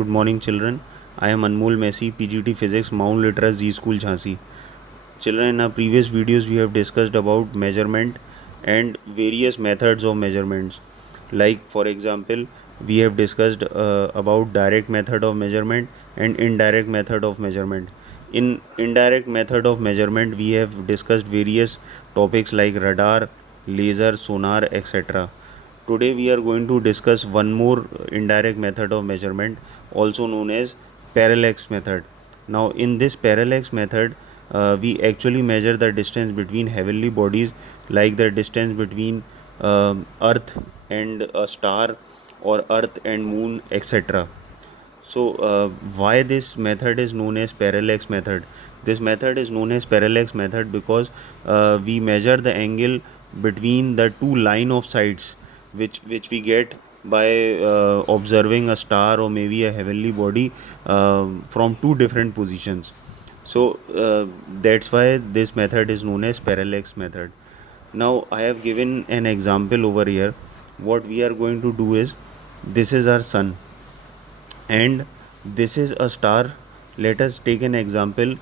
Good morning, children. I am Anmol Messi, PGT Physics, Mount Litera Z School, Jhansi. Children, in our previous videos, we have discussed about measurement and various methods of measurements. Like, for example, we have discussed about direct method of measurement and indirect method of measurement. In indirect method of measurement, we have discussed various topics like radar, laser, sonar, etc. Today we are going to discuss one more indirect method of measurement, also known as parallax method. Now in this parallax method, we actually measure the distance between heavenly bodies, like the distance between earth and a star, or earth and moon, etc. So why this method is known as parallax method? This method is known as parallax method because we measure the angle between the two line of sights which we get by observing a star or maybe a heavenly body from two different positions. So that's why this method is known as parallax method. Now I have given an example over here. What we are going to do is, this is our sun and this is a star. Let us take an example.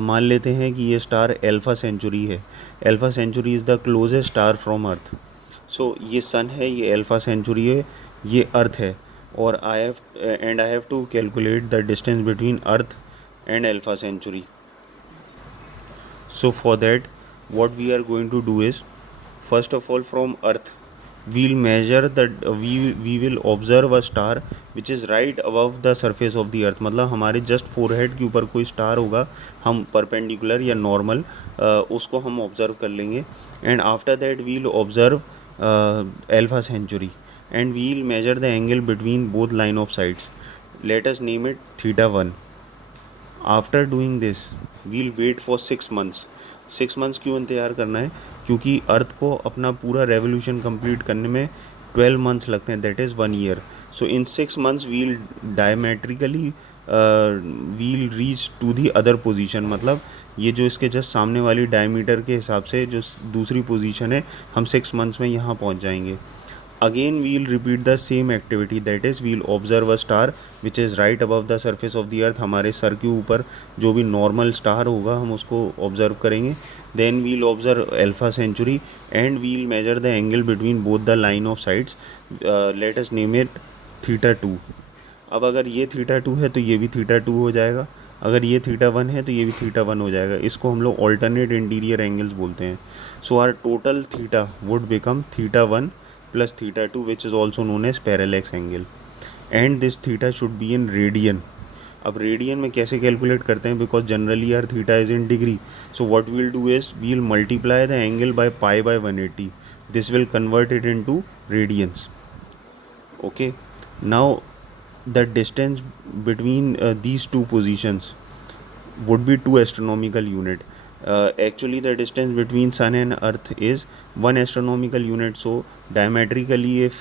मान लेते हैं कि ये star Alpha Centauri है. Alpha Centauri is the closest star from earth. So ये sun है, ये alpha Centauri है, ये अर्थ है. और I have to calculate the distance between Earth and Alpha Centauri. So for that, what we are going to do is, first of all, from earth we'll measure that we will observe a star which is right above the surface of the earth. मतलब हमारे just forehead के ऊपर कोई star होगा, हम perpendicular या normal उसको हम ऑब्जर्व कर लेंगे. And after that we'll observe Alpha Centauri and we'll measure the angle between both line of sides. Let us name it θ1. After doing this we'll wait for 6 months. 6 months क्यों इंतज़ार करना है? क्योंकि अर्थ को अपना पूरा रेवोल्यूशन कंप्लीट करने में 12 मंथ्स लगते हैं, that is 1 year. So in 6 months we'll diametrically we'll reach to the other position. मतलब ये जो इसके जस्ट सामने वाली डायमीटर के हिसाब से जो दूसरी पोजीशन है, हम 6 मंथ्स में यहाँ पहुँच जाएंगे. Again we'll repeat the same activity, that is we'll observe a star which is right above the surface of the earth. हमारे सर के ऊपर जो भी नॉर्मल स्टार होगा हम उसको ऑब्जर्व करेंगे. then we'll observe alpha century and we'll measure the angle between both the line of sides. let us name it θ2. अब अगर ये θ2 है तो ये भी θ2 हो जाएगा, अगर ये θ1 है तो ये भी θ1 हो जाएगा. इसको हम लोग ऑल्टरनेट इंटीरियर एंगल्स बोलते हैं. So our total theta would become θ1 plus θ2, which is also known as parallax angle, and this theta should be in radian. अब रेडियन में कैसे कैलकुलेट करते हैं? Because generally our theta is in degree. So what we'll do is we'll multiply the angle by pi by 180. This will convert it into radians. Okay, now the distance between these two positions would be 2 astronomical unit. Actually the distance between sun and earth is 1 astronomical unit. So diametrically, if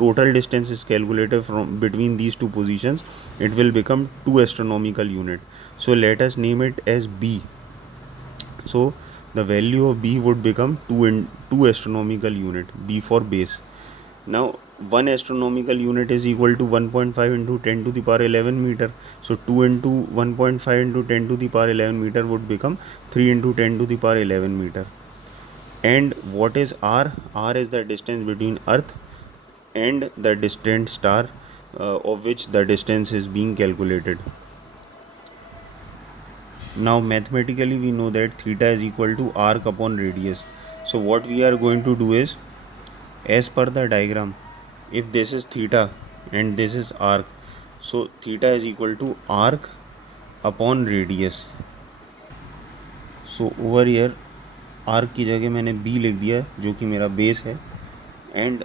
total distance is calculated from between these two positions, it will become 2 astronomical unit. So let us name it as b. So the value of b would become 2 astronomical unit, b for base. Now 1 astronomical unit is equal to 1.5 into 10 to the power 11 meter. So 2 into 1.5 into 10 to the power 11 meter would become 3 into 10 to the power 11 meter. And what is r? R is the distance between earth and the distant star, of which the distance is being calculated. Now mathematically we know that theta is equal to arc upon radius. So what we are going to do is, as per the diagram, if this is theta and this is arc, so theta is equal to arc upon radius. So over here arc की जगह मैंने b लिख दिया जो कि मेरा base है, and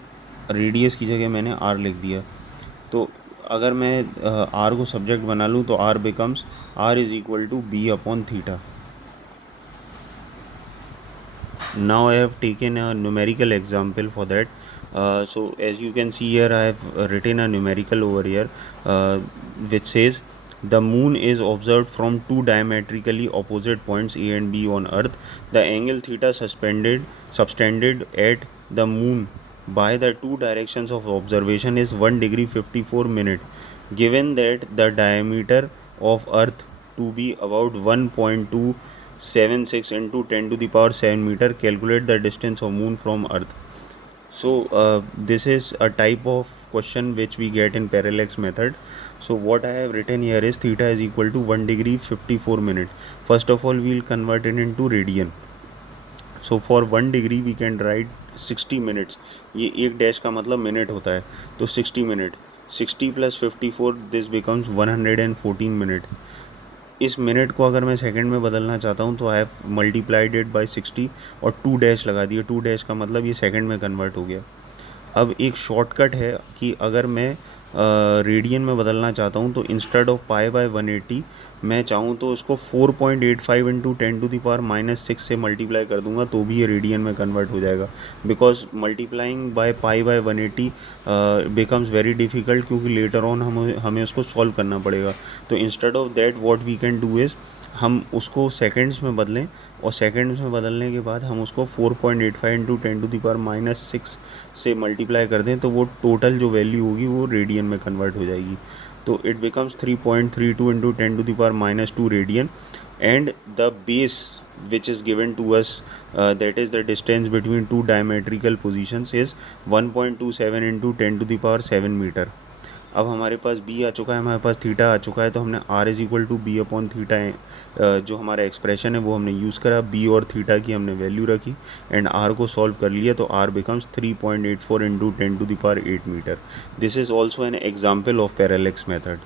radius की जगह मैंने r लिख दिया. तो अगर मैं r को सब्जेक्ट बना लूँ तो r becomes r is equal to b upon theta. Now I have taken a numerical example for that. So as you can see here, I have written a numerical over here, which says the moon is observed from two diametrically opposite points A and B on earth. The angle theta subtended at the moon by the two directions of observation is 1 degree 54 minute. given that the diameter of earth to be about 1.276 into 10 to the power 7 meter, calculate the distance of moon from earth. So this is a type of question which we get in parallax method. So what I have written here is theta is equal to 1 degree 54 minutes. First of all, we will convert it into radian. So for 1 degree we can write 60 minutes. ये एक dash का मतलब minute होता है, तो 60 minute, 60 + 54 this becomes 114 minute. इस minute को अगर मैं सेकंड में बदलना चाहता हूँ तो I have multiplied it by 60 और 2 डैश लगा दिए. 2 डैश का मतलब ये सेकंड में कन्वर्ट हो गया. अब एक शॉर्टकट है कि अगर मैं रेडियन में बदलना चाहता हूँ तो इंस्टेड ऑफ π/180 मैं चाहूँ तो उसको 4.85 इंटू 10⁻⁻6 से मल्टीप्लाई कर दूंगा तो भी ये रेडियन में कन्वर्ट हो जाएगा. Because multiplying by π/180 becomes very difficult, क्योंकि लेटर ऑन हमें उसको सॉल्व करना पड़ेगा. तो instead of that what we can do is हम उसको सेकेंड्स में बदलें, और सेकेंड्स में बदलने के बाद हम उसको 4.85 इंटू 10⁻⁻6 से मल्टीप्लाई कर दें तो वो टोटल जो वैल्यू होगी वो रेडियन में कन्वर्ट हो जाएगी. तो it becomes 3.32 into 10⁻², radian. And the base which is given to us, that is the distance between two diametrical positions, is 1.27 into 10⁻7 metre. अब हमारे पास b आ चुका है, हमारे पास थीटा आ चुका है, तो हमने r is equal to b upon theta जो हमारा एक्सप्रेशन है वो हमने यूज़ करा. b और थीटा की हमने वैल्यू रखी एंड r को सॉल्व कर लिया, तो r becomes 3.84 into 10⁸ metre. This is also an example of parallax method.